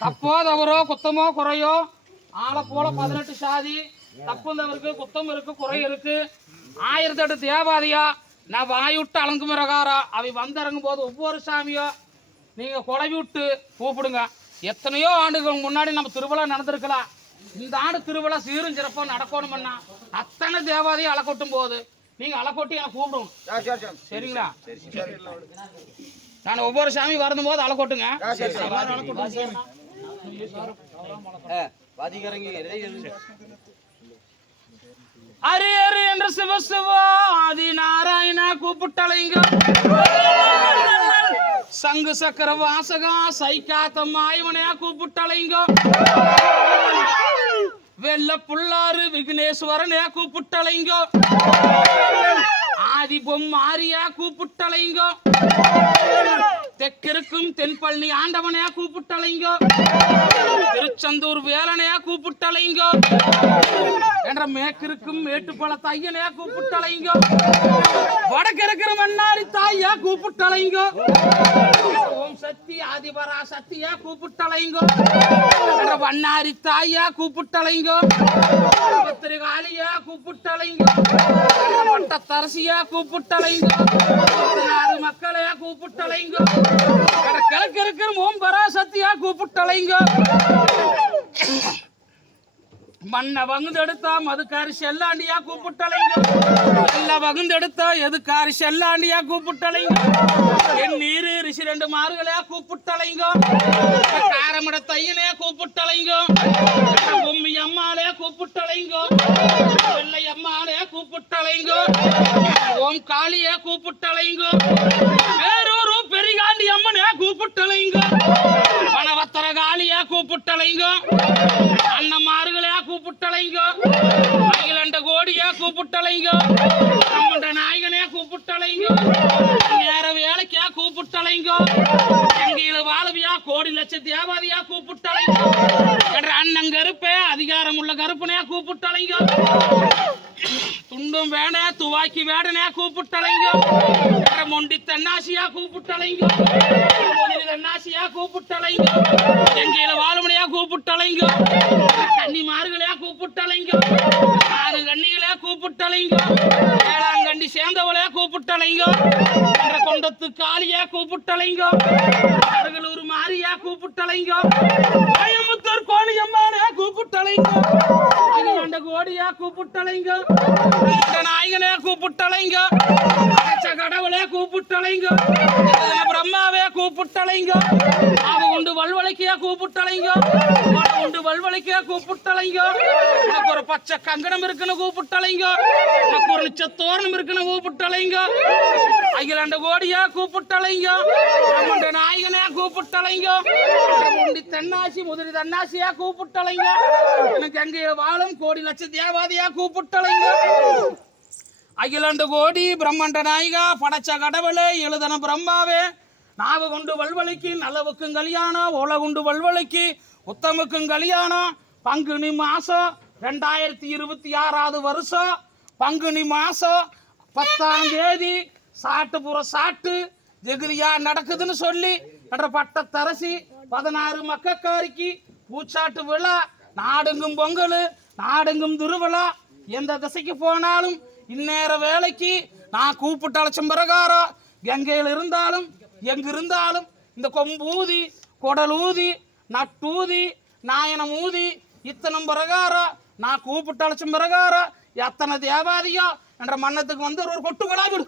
தப்போதவரோ குத்தமோ குறையோ ஆளை போல 18 சாதி தப்பும் இருக்கு குத்தம் இருக்கு குறை இருக்கு 1008 தேவாதியா நான் வாயுட்டு அலங்கு பிரகாரா அவை வந்திறங்கும் போது ஒவ்வொரு சாமியோ நீங்க கொலை விட்டு கூப்பிடுங்க. எத்தனையோ ஆண்டுகள் முன்னாடி நம்ம திருவிழா நடந்திருக்கலாம். இந்த ஆண்டு திருவிழா சீரும் சிறப்பாக நடக்கணும்னா அத்தனை தேவாதியை அலக்கொட்டும் போது நீங்க அலக்கொட்டி எனக்கு கூப்பிடுங்க. சரிங்களா? நான் ஒவ்வொரு சாமி வரதும் போது அலக்கொட்டுங்க. ஹரி ஹரி என்று சிவசிவா ஆதி நாராயணா கூப்பிட்டலைங்க. சங்கு சக்கர வாசகா சைக்காத்த மாயவனையா கூப்பிட்டலைங்க. வெள்ள புள்ளாறு விக்னேஸ்வரனையா கூப்பிட்டலைங்க. ஆதி பொம்மாரியா கூப்பிட்டலைங்க. தெற்கிருக்கும் தென்பழனி ஆண்டவனையா கூப்பிட்டலைங்க. திருச்செந்தூர் வேலனையா கூப்பிட்டலைங்க. என்ற மேற்கிருக்கும் மேட்டுப்பழ தையனையா கூப்பிட்டலைங்க. வடக்கு இருக்கிற மன்னாரி தாயா கூப்பிட்டலைங்க. ஓம் சக்தி ஆதிபரா சக்தியா கூப்பிட்டலைங்க. என்ற வண்ணாரி தாயா கூப்பிட்டலைங்க. பத்திரிகாலியா கூப்பிட்டலைங்க. பட்டத்தரசியா கூப்பிட்டலைங்க. மக்களையா கூப்பிட்டலைங்க. கிழக்கு இருக்கிற ஓம் பராசக்தியா கூப்பிட்டலைங்க. மண்ணை வகுந்தெடுத்தா மதுக்காரி செல்லாண்டியா கூப்பிட்டலைங்க. எல்லாம் வகுந்தெடுத்தா எதுக்காரி செல்லாண்டியா கூப்பிட்டலைங்க. என் நீரு ரிஷி 2 மாறுகளையா கூப்பிட்டலைங்க. காரமட தையனையா கூப்பிட்டலைங்க. பொம்மி அம்மாலையா கூப்பிட்டலைங்க. வெள்ளை அம்மாலையா கூப்பிட்டலைங்க. ஓம் காளியா கூப்பிட்டலைங்க. வேறொரு பெரிகாண்டி அம்மனையா கூப்பிட்டலைங்க. பணவத்தர காளியா கூப்பிட்டலைங்க. அண்ணமாறுகளையா கூப்பிட்டலைங்க. அகிலண்ட கோடியா கூப்பிட்டலைங்க. நம்மண்ட நாயகனையா கூப்பிட்டலைங்க. நேர வேலைக்கா கூப்பிட்டலைங்க. எங்கீழ வாழவியா கோடி லட்ச தேவாதியா கூப்பிட்டலைங்க. என்ற அண்ணன் கருப்பே அதிகாரம் உள்ள கருப்பனையா கூப்பிட்டலைங்க. துண்டும் வேணே துவாக்கி வேடனையா கூப்பிட்டலைங்க. மொண்டி தன்னாசியா கூப்பிட்டலைங்க. தன்னாசியா கூப்பிட்டலைங்க. எங்கீழ வாழுமனையா கூப்பிட்டலைங்க. கன்னி மாறுகளையா கூப்பிட்டலைங்க. 6 கன்னிகளையா கூப்பிட்டலைங்க. 7ஆம் கண்டி சேர்ந்தவளையா கூப்பிட்டலைங்க. கொண்டத்து காளியா கூப்பிட்டலைங்க. அருகலூர் மாரியா கூப்பிட்டலைங்க. கோயம்புத்தூர் கோணியம்மானையா கூப்பிட்டலைங்க. கோடியா கூப்பிட்டலைங்க. நாயகனையா கூப்பிட்டலைங்க. கடவுளே கூப்பிட்டலைங்க. பிரம்மாவே கூப்பிட்டலைங்க. அவ உண்டு வல்வளைக்கையா கூப்பிட்டலைங்க. உண்டு வல்வளைக்கையா கூப்பிட்டலைங்க. எனக்கு ஒரு பச்சை கங்கணம் இருக்குன்னு கூப்பிட்டலைங்க. எனக்கு ஒரு நிச்சத்தோரணம் இருக்குன்னு கூப்பிட்டலைங்க. அகிலாண்ட கோடியா கூப்பிட்டலைங்க. நம்மண்ட நாயகனையா கூப்பிட்டலைங்க. உண்டி தென்னாசி முதலி தன்னாசியா கூப்பிட்டலைங்க. எனக்கு அங்கே வாழும் கோடி லட்ச தேவாதியா கூப்பிட்டலைங்க. அகிலாண்டு கோடி பிரம்மண்ட நாயகா படைச்ச கடவுளே எழுதன பிரம்மாவே நாவ கொண்டு வல்வழிக்கு நல்லவுக்கும் கல்யாணம், ஓலை கொண்டு வல்வழிக்கு உத்தமுக்கும் கல்யாணம். பங்குனி மாசம் 2026 வருஷம் பங்குனி மாசம் 10ஆம் தேதி சாட்டுப்புற சாட்டு ஜெகுதியா நடக்குதுன்னு சொல்லி என்ற பட்டத்தரசி 16 மக்கக்காரிக்கு பூச்சாட்டு விழா. நாடெங்கும் பொங்கல், நாடெங்கும் திருவிழா. எந்த திசைக்கு போனாலும் இந்நேர வேலைக்கு நான் கூப்பிட்டு அழைச்சும் பிரகாரம் கங்கையில் இருந்தாலும் எங்கிருந்தாலும் இந்த கொம்பூதி கொடலூதி நட்டூதி நாயனம் ஊதி இத்தனம் பிரகாரம் நான் கூப்பிட்டு அழைச்சும் பிரகாரம் எத்தனை தேவாதியோ என்ற மன்னத்துக்கு வந்து ஒரு கொட்டு விழா விடு.